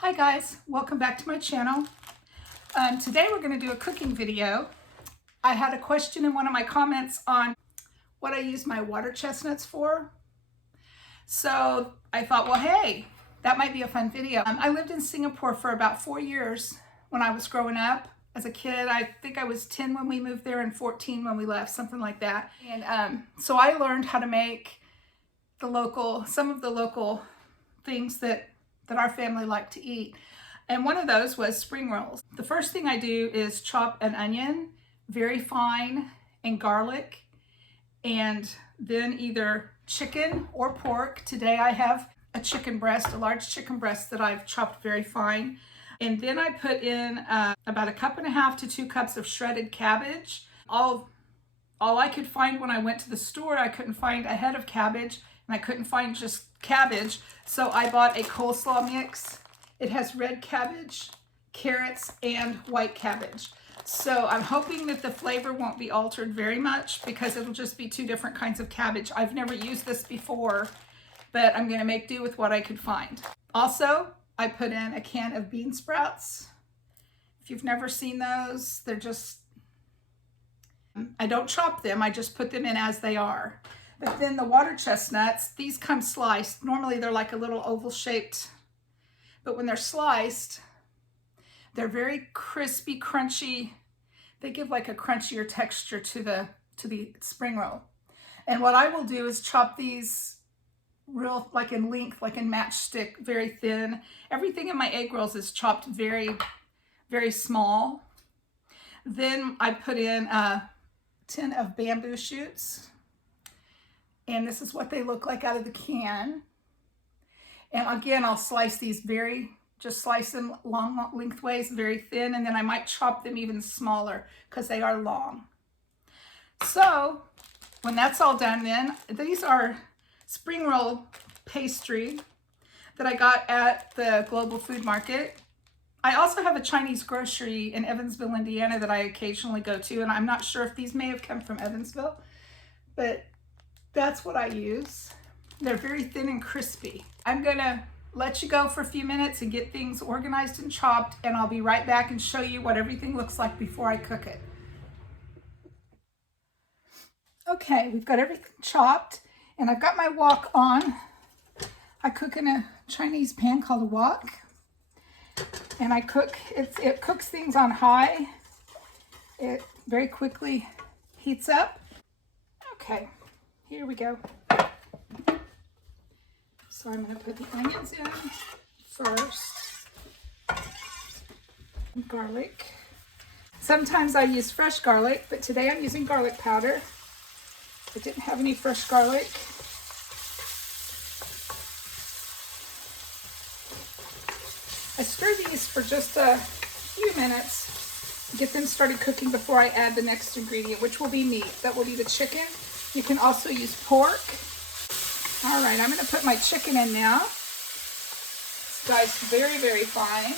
Hi guys, welcome back to my channel. Today we're going to do a cooking video. I had a question in one of my comments on what I use my water chestnuts for. So I thought, well, hey, that might be a fun video. I lived in Singapore for about 4 years when I was growing up. As a kid, I think I was 10 when we moved there and 14 when we left, something like that. And so I learned how to make some of the local things that our family liked to eat. And one of those was spring rolls. The first thing I do is chop an onion very fine and garlic, and then either chicken or pork. Today I have a chicken breast, a large chicken breast that I've chopped very fine. And then I put in about 1.5 cups to 2 cups of shredded cabbage. All I could find when I went to the store, I couldn't find a head of cabbage, and I couldn't find just cabbage. So I bought a coleslaw mix. It has red cabbage, carrots, and white cabbage. So I'm hoping that the flavor won't be altered very much because it'll just be 2 different kinds of cabbage. I've never used this before, but I'm gonna make do with what I could find. Also, I put in a can of bean sprouts. If you've never seen those, they're just, I don't chop them, I just put them in as they are. But then the water chestnuts, these come sliced. Normally they're like a little oval shaped, but when they're sliced, they're very crispy, crunchy. They give like a crunchier texture to the spring roll. And what I will do is chop these real, like in length, like in matchstick, very thin. Everything in my egg rolls is chopped very, very small. Then I put in a tin of bamboo shoots. And this is what they look like out of the can. And again, I'll slice these just slice them long lengthways, very thin, and then I might chop them even smaller because they are long. So when that's all done, then these are spring roll pastry that I got at the Global Food Market. I also have a Chinese grocery in Evansville, Indiana that I occasionally go to, and I'm not sure if these may have come from Evansville, but that's what I use. They're very thin and crispy. I'm gonna let you go for a few minutes and get things organized and chopped, and I'll be right back and show you what everything looks like before I cook it. Okay, we've got everything chopped, and I've got my wok on. I cook in a Chinese pan called a wok, and I cook, it cooks things on high. It very quickly heats up. Okay. Here we go. So I'm going to put the onions in first. Garlic. Sometimes I use fresh garlic, but today I'm using garlic powder. I didn't have any fresh garlic. I stir these for just a few minutes to get them started cooking before I add the next ingredient, which will be meat. That will be the chicken. You can also use pork. All right, I'm going to put my chicken in now. It's diced very, very fine.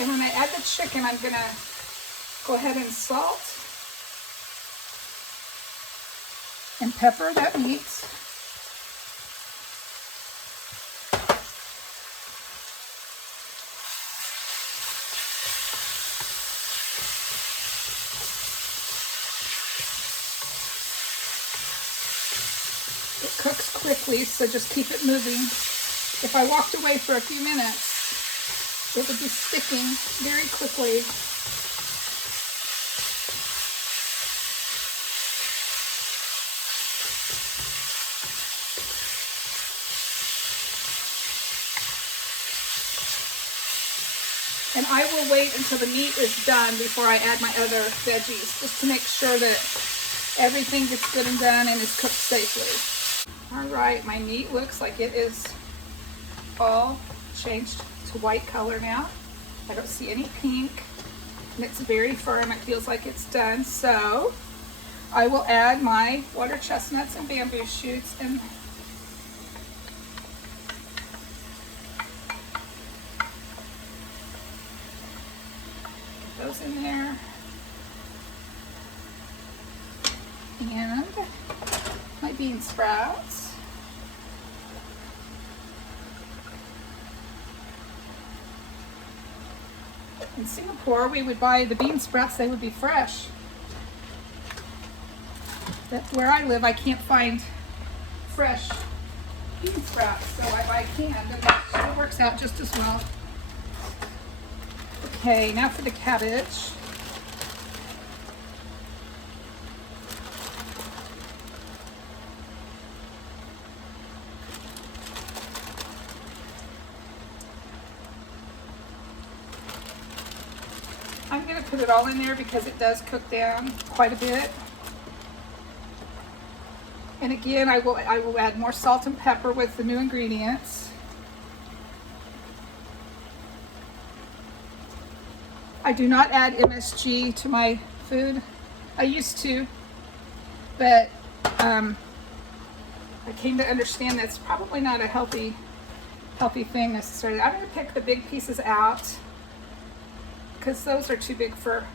And when I add the chicken, I'm going to go ahead and salt and pepper that meat. It cooks quickly, so just keep it moving. If I walked away for a few minutes, it would be sticking very quickly. And I will wait until the meat is done before I add my other veggies, just to make sure that everything gets good and done and is cooked safely. All right, my meat looks like it is all changed to white color now. I don't see any pink, and it's very firm. It feels like it's done. So I will add my water chestnuts and bamboo shoots and those in there. And my bean sprouts. In Singapore, we would buy the bean sprouts, they would be fresh. But where I live, I can't find fresh bean sprouts, so I buy canned, and it works out just as well. Okay, now for the cabbage. I'm going to put it all in there because it does cook down quite a bit. And again, I will add more salt and pepper with the new ingredients. I do not add MSG to my food. I used to, but I came to understand that's probably not a healthy thing necessarily. I'm going to pick the big pieces out because those are too big for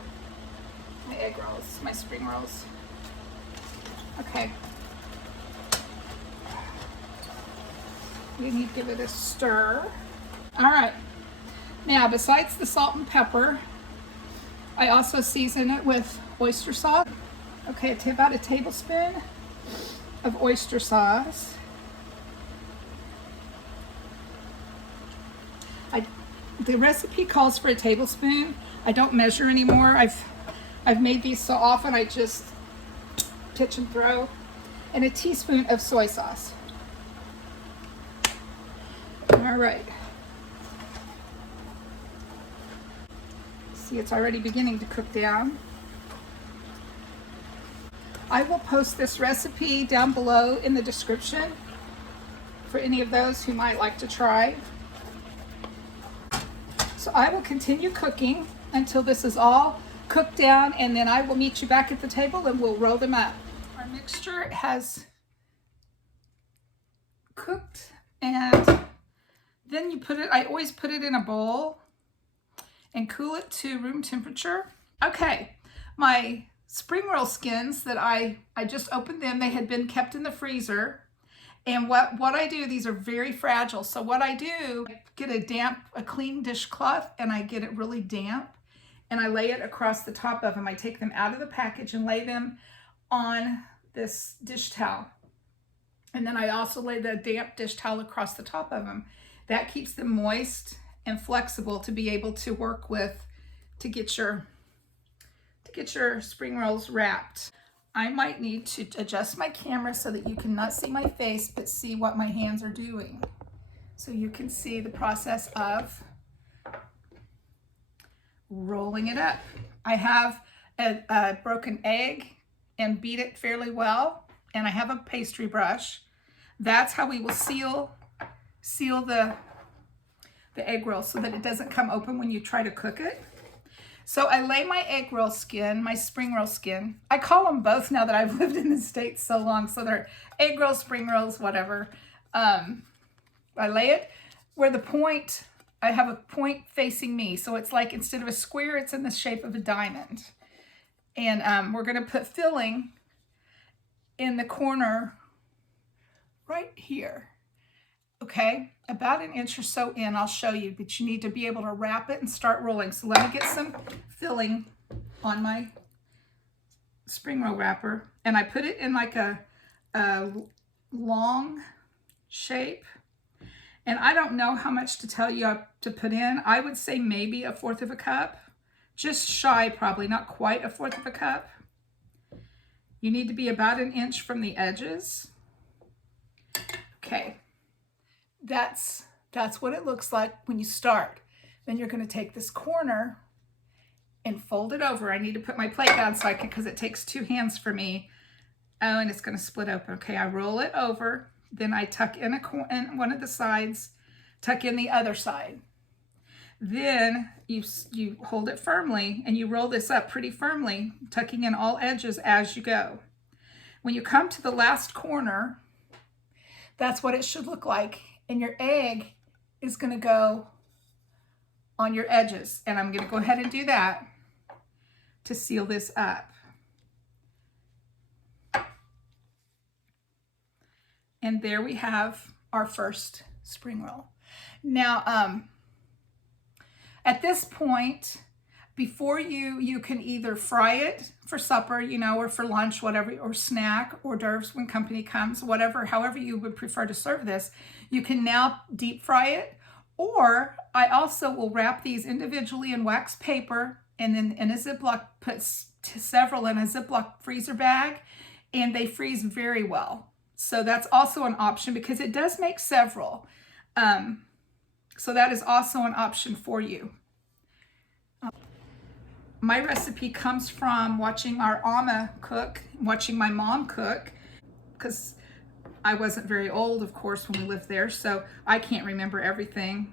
my egg rolls, my spring rolls. Okay. We need to give it a stir. All right. Now, besides the salt and pepper, I also season it with oyster sauce. Okay, about a tablespoon of oyster sauce. The recipe calls for a tablespoon. I don't measure anymore. I've made these so often I just pitch and throw. And a teaspoon of soy sauce. All right. See, it's already beginning to cook down. I will post this recipe down below in the description for any of those who might like to try. So I will continue cooking until this is all cooked down, and then I will meet you back at the table and we'll roll them up. Our mixture has cooked, and then you put it, I always put it in a bowl and cool it to room temperature. Okay, my spring roll skins that I just opened them, they had been kept in the freezer. And what I do, these are very fragile. So what I do, I get a clean dishcloth, and I get it really damp, and I lay it across the top of them. I take them out of the package and lay them on this dish towel. And then I also lay the damp dish towel across the top of them. That keeps them moist and flexible to be able to work with to get your spring rolls wrapped. I might need to adjust my camera so that you cannot see my face, but see what my hands are doing. So you can see the process of rolling it up. I have a broken egg and beat it fairly well, and I have a pastry brush. That's how we will seal the egg roll so that it doesn't come open when you try to cook it. So I lay my egg roll skin, my spring roll skin. I call them both now that I've lived in the States so long. So they're egg rolls, spring rolls, whatever. I lay it where the point, I have a point facing me. So it's like instead of a square, it's in the shape of a diamond. And we're going to put filling in the corner right here. Okay, about an inch or so in, I'll show you, but you need to be able to wrap it and start rolling. So let me get some filling on my spring roll wrapper, and I put it in like a long shape. And I don't know how much to tell you to put in. I would say maybe 1/4 of a cup, just shy probably, not quite 1/4 of a cup. You need to be about an inch from the edges. Okay. That's what it looks like when you start. Then you're going to take this corner and fold it over. I need to put my plate down so I can, because it takes 2 hands for me. Oh, and it's going to split open. Okay, I roll it over. Then I tuck in one of the sides, tuck in the other side. Then you hold it firmly and you roll this up pretty firmly, tucking in all edges as you go. When you come to the last corner, that's what it should look like. And your egg is going to go on your edges. And I'm going to go ahead and do that to seal this up. And there we have our first spring roll. Now, at this point, before you can either fry it for supper, you know, or for lunch, whatever, or snack, hors d'oeuvres when company comes, whatever, however you would prefer to serve this, you can now deep fry it. Or I also will wrap these individually in wax paper and then in a Ziploc, put several in a Ziploc freezer bag, and they freeze very well. So that's also an option because it does make several. So that is also an option for you. My recipe comes from watching our Amma cook, watching my mom cook, because I wasn't very old, of course, when we lived there, so I can't remember everything.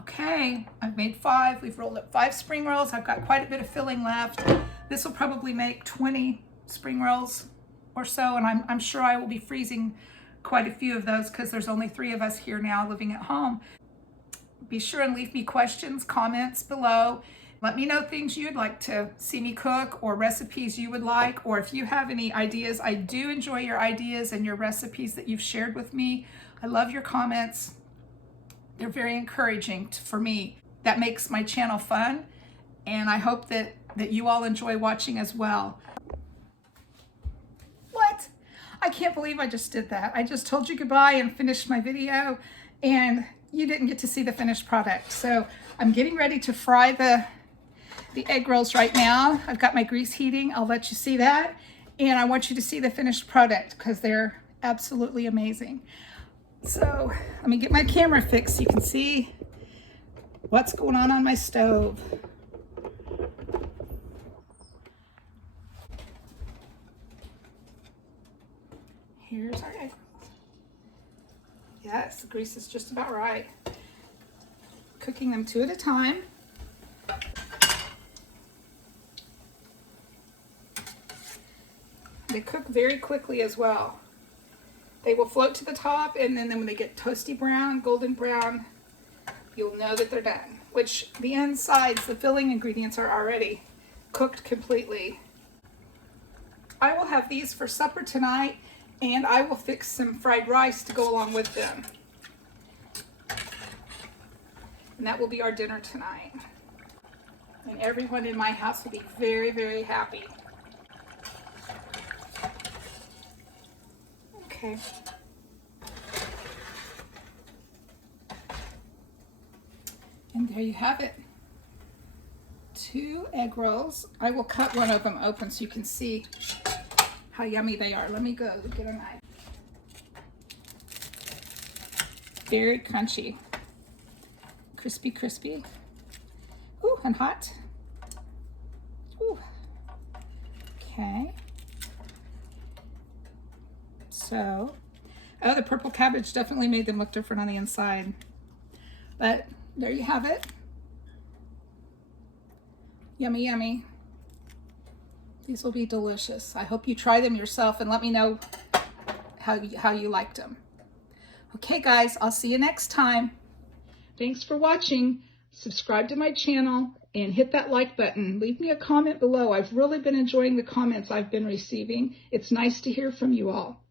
Okay, I've made 5. We've rolled up 5 spring rolls. I've got quite a bit of filling left. This will probably make 20 spring rolls or so, and I'm sure I will be freezing quite a few of those because there's only 3 of us here now living at home. Be sure and leave me questions, comments below. Let me know things you'd like to see me cook or recipes you would like, or if you have any ideas. I do enjoy your ideas and your recipes that you've shared with me. I love your comments. They're very encouraging for me. That makes my channel fun, and I hope that you all enjoy watching as well. What? I can't believe I just did that. I just told you goodbye and finished my video, and you didn't get to see the finished product. So I'm getting ready to fry the egg rolls right now. I've got my grease heating. I'll let you see that. And I want you to see the finished product because they're absolutely amazing. So let me get my camera fixed so you can see what's going on my stove. Here's our egg rolls. Yes, the grease is just about right. Cooking them 2 at a time. They cook very quickly as well. They will float to the top, and then when they get toasty brown, golden brown, you'll know that they're done. Which the insides, the filling ingredients are already cooked completely. I will have these for supper tonight, and I will fix some fried rice to go along with them. And that will be our dinner tonight. And everyone in my house will be very, very happy. Okay. And there you have it. 2 egg rolls. I will cut one of them open so you can see how yummy they are. Let me go get a knife. Very crunchy. Crispy, crispy. Ooh, and hot. Ooh. Okay. So, oh, the purple cabbage definitely made them look different on the inside. But there you have it. Yummy, yummy. These will be delicious. I hope you try them yourself and let me know how you liked them. Okay, guys, I'll see you next time. Thanks for watching. Subscribe to my channel and hit that like button. Leave me a comment below. I've really been enjoying the comments I've been receiving. It's nice to hear from you all.